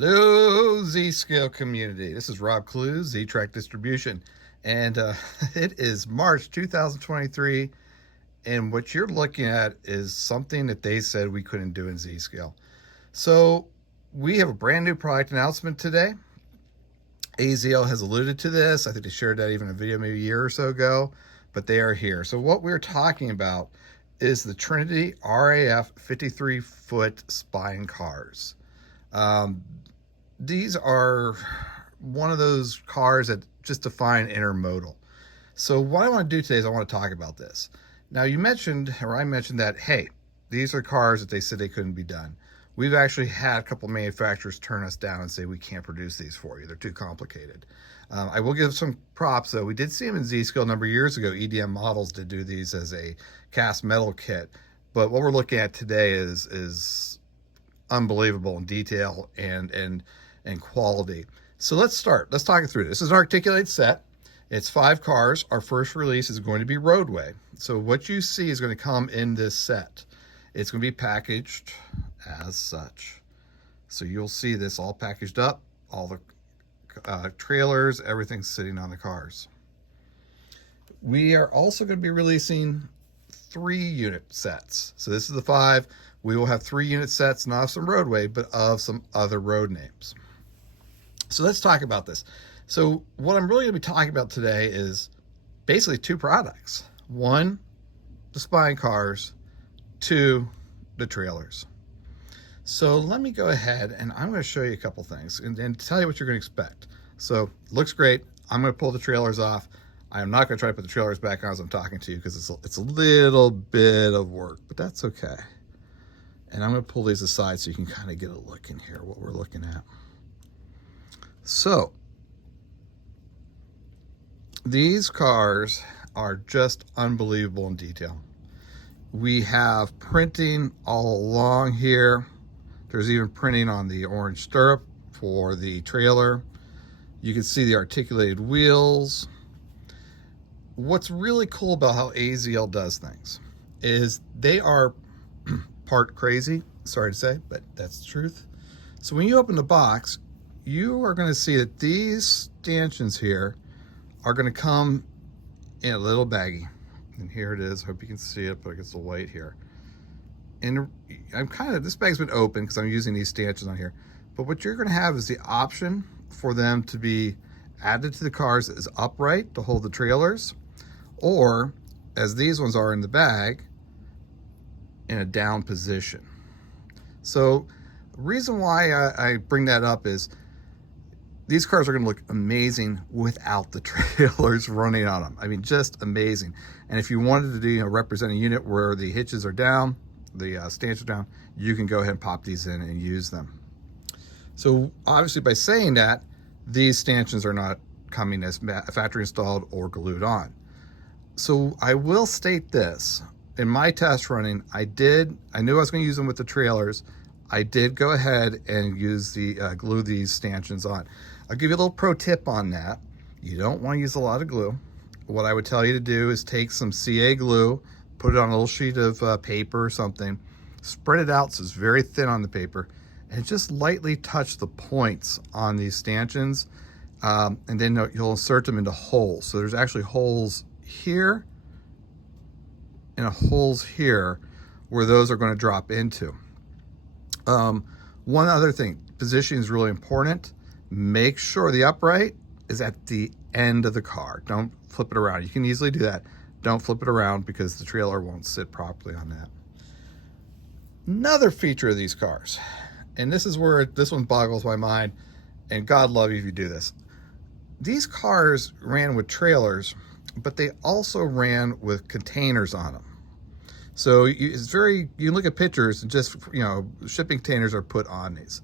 Hello, Z-Scale community. This is Rob Clue, Ztrack Distribution, and it is March 2023, and what you're looking at is something that they said we couldn't do in Z-Scale. So we have a brand new product announcement today. AZL has alluded to this. I think they shared that even in a video maybe a year or so ago, but they are here. So what we're talking about is the Trinity RAF 53-foot spine cars. These are one of those cars that just define intermodal. So what I want to do today is I want to talk about this. Now I mentioned that, hey, these are cars that they said they couldn't be done. We've actually had a couple manufacturers turn us down and say, we can't produce these for you. They're too complicated. I will give some props though. We did see them in Z-Scale a number of years ago. EDM Models did do these as a cast metal kit. But what we're looking at today is unbelievable in detail and quality. So let's start. Let's talk it through. This is an articulated set. It's 5 cars. Our first release is going to be roadway. So what you see is going to come in this set. It's going to be packaged as such. So you'll see this all packaged up, all the trailers, everything's sitting on the cars. We are also going to be releasing 3 unit sets. So this is the 5. We will have 3 unit sets, not of some roadway, but of some other road names. So let's talk about this. So what I'm really going to be talking about today is basically 2 products. 1, the spine cars. 2, the trailers. So let me go ahead and I'm going to show you a couple things and tell you what you're going to expect. So looks great. I'm going to pull the trailers off. I'm not going to try to put the trailers back on as I'm talking to you because it's a little bit of work, but that's okay. And I'm going to pull these aside so you can kind of get a look in here what we're looking at. So these cars are just unbelievable in detail. We have printing all along here. There's even printing on the orange stirrup for the trailer. You can see the articulated wheels. What's really cool about how AZL does things is they are part crazy, sorry to say, but that's the truth. So when you open the box, you are going to see that these stanchions here are going to come in a little baggie. And here it is. Hope you can see it, but it gets a white here. And this bag's been open because I'm using these stanchions on here. But what you're going to have is the option for them to be added to the cars as upright to hold the trailers, or as these ones are in the bag, in a down position. So the reason why I bring that up is these cars are going to look amazing without the trailers running on them. I mean, just amazing. And if you wanted to do, represent a unit where the hitches are down, the stanchions are down, you can go ahead and pop these in and use them. So obviously by saying that, these stanchions are not coming as factory installed or glued on. So I will state this. In my test running, I knew I was going to use them with the trailers. I did go ahead and use the glue these stanchions on. I'll give you a little pro tip on that. You don't want to use a lot of glue. What I would tell you to do is take some CA glue, put it on a little sheet of paper or something, spread it out so it's very thin on the paper, and just lightly touch the points on these stanchions, and then you'll insert them into holes. So there's actually holes here and holes here where those are going to drop into. One other thing, positioning is really important. Make sure the upright is at the end of the car. Don't flip it around. You can easily do that. Don't flip it around because the trailer won't sit properly on that. Another feature of these cars, and this is where this one boggles my mind, and God love you if you do this. These cars ran with trailers, but they also ran with containers on them. So you can look at pictures and just, shipping containers are put on these.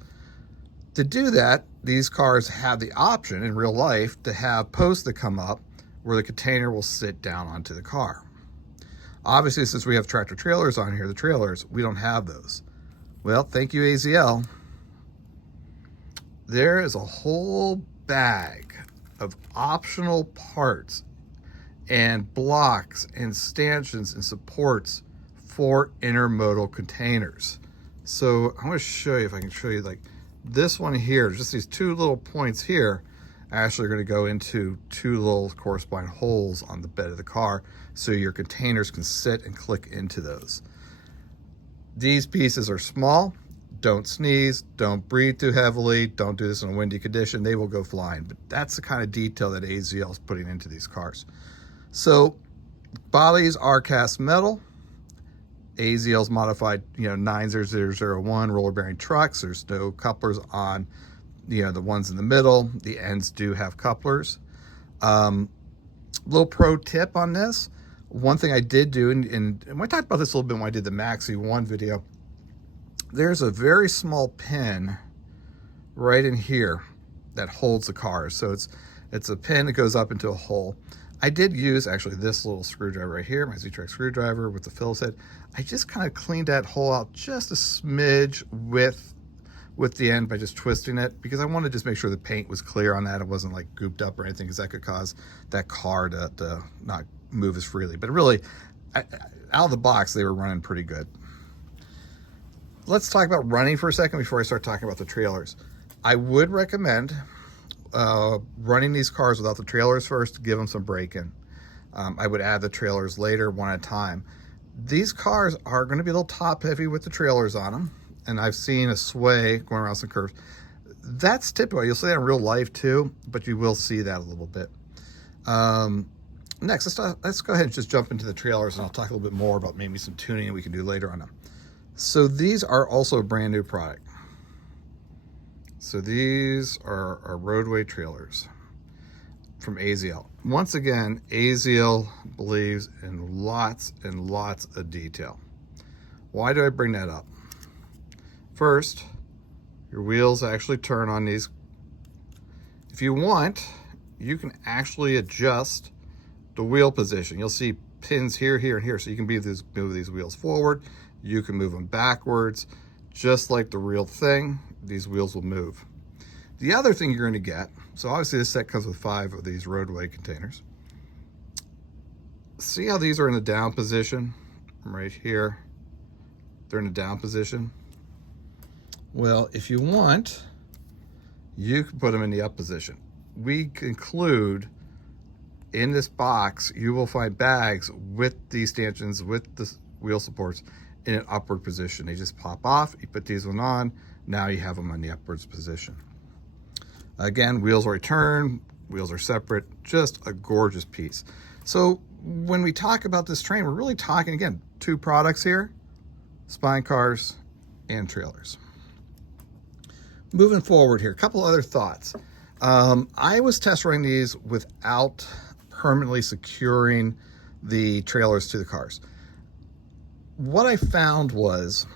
To do that, these cars have the option in real life to have posts that come up where the container will sit down onto the car. Obviously, since we have tractor trailers on here, the trailers, we don't have those. Well, thank you, AZL. There is a whole bag of optional parts and blocks and stanchions and supports for intermodal containers. So I'm going to show you, if I can show you, like This one here, just these two little points here, actually are going to go into two little corresponding holes on the bed of the car, so your containers can sit and click into those. These pieces are small. Don't sneeze, don't breathe too heavily, don't do this in a windy condition, they will go flying. But that's the kind of detail that AZL is putting into these cars. So bodies are cast metal. AZL's modified, 90001 roller bearing trucks. There's no couplers on, the ones in the middle. The ends do have couplers. Little pro tip on this. One thing I did do, and I talked about this a little bit when I did the Maxi 1 video, there's a very small pin right in here that holds the car. So it's a pin that goes up into a hole. I did use actually this little screwdriver right here, my Ztrack screwdriver with the Phillips head. I just kind of cleaned that hole out just a smidge with the end by just twisting it, because I wanted to just make sure the paint was clear on that. It wasn't like gooped up or anything, because that could cause that car to not move as freely. But really, out of the box, they were running pretty good. Let's talk about running for a second before I start talking about the trailers. I would recommend running these cars without the trailers first to give them some break-in. I would add the trailers later, one at a time. These cars are going to be a little top-heavy with the trailers on them, and I've seen a sway going around some curves. That's typical. You'll see that in real life too, but you will see that a little bit. Next, let's go ahead and just jump into the trailers, and I'll talk a little bit more about maybe some tuning we can do later on them. So these are also a brand new product. So these are our roadway trailers from AZL. Once again, AZL believes in lots and lots of detail. Why do I bring that up? First, your wheels actually turn on these. If you want, you can actually adjust the wheel position. You'll see pins here, here, and here, so you can move these wheels forward. You can move them backwards. Just like the real thing, these wheels will move. The other thing you're going to get, so obviously this set comes with 5 of these roadway containers. See how these are in the down position? Right here, they're in the down position. Well, if you want, you can put them in the up position. We include in this box, you will find bags with these stanchions, with the wheel supports in an upward position. They just pop off, you put these one on, now you have them in the upwards position. Again, wheels are returned, wheels are separate, just a gorgeous piece. So when we talk about this train, we're really talking, again, 2 products here, spine cars and trailers. Moving forward here, a couple other thoughts. I was test running these without permanently securing the trailers to the cars. What I found was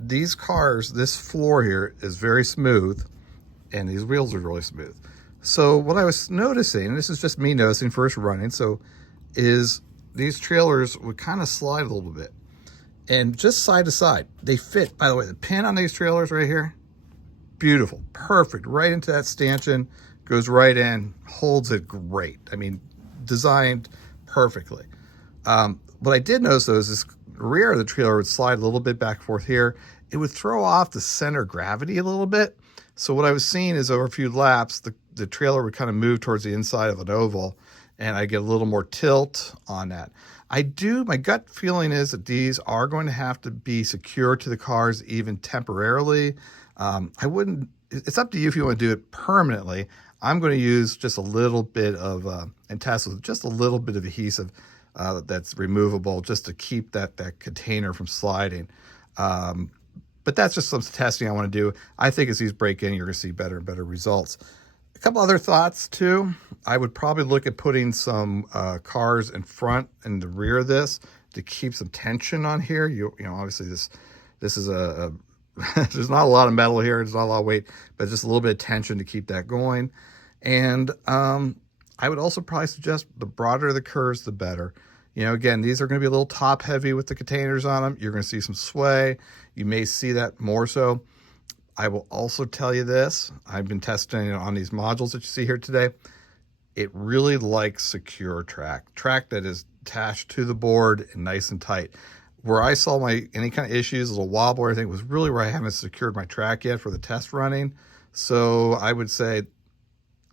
these cars, this floor here is very smooth, and these wheels are really smooth. So what I was noticing, and this is just me noticing first running, is these trailers would kind of slide a little bit. And just side to side, they fit. By the way, the pin on these trailers right here, beautiful, perfect, right into that stanchion, goes right in, holds it great. I mean, designed perfectly. What I did notice though is this rear of the trailer would slide a little bit back and forth here. It would throw off the center of gravity a little bit. So what I was seeing is over a few laps, the trailer would kind of move towards the inside of an oval, and I get a little more tilt on that. My gut feeling is that these are going to have to be secured to the cars even temporarily. It's up to you if you want to do it permanently. I'm going to use just a little bit of, and test with just a little bit of adhesive that's removable just to keep that container from sliding. But that's just some testing I want to do. I think as these break in, you're going to see better and better results. A couple other thoughts too. I would probably look at putting some cars in front and the rear of this to keep some tension on here. You know, obviously this is there's not a lot of metal here. There's not a lot of weight, but just a little bit of tension to keep that going. And I would also probably suggest the broader the curves, the better. You know, again, these are going to be a little top heavy with the containers on them. You're going to see some sway. You may see that more so. I will also tell you this. I've been testing it on these modules that you see here today. It really likes secure track that is attached to the board and nice and tight. Where I saw any kind of issues, a wobble or anything, was really where I haven't secured my track yet for the test running. So I would say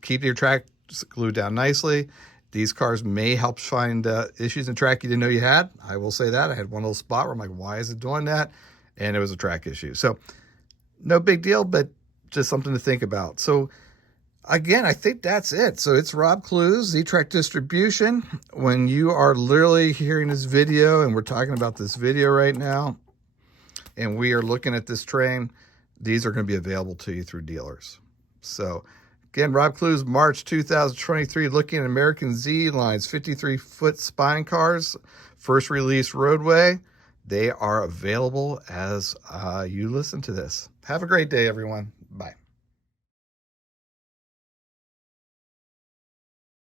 keep your track glued down nicely. These cars may help find issues in track you didn't know you had. I will say that. I had one little spot where I'm like, why is it doing that? And it was a track issue. So no big deal, but just something to think about. So again, I think that's it. So it's Rob Clues, Ztrack Distribution. When you are literally hearing this video, and we're talking about this video right now, and we are looking at this train, these are going to be available to you through dealers. So again, Rob Clues, March 2023, looking at American Z Lines 53-foot spine cars, first release roadway. They are available as you listen to this. Have a great day, everyone. Bye.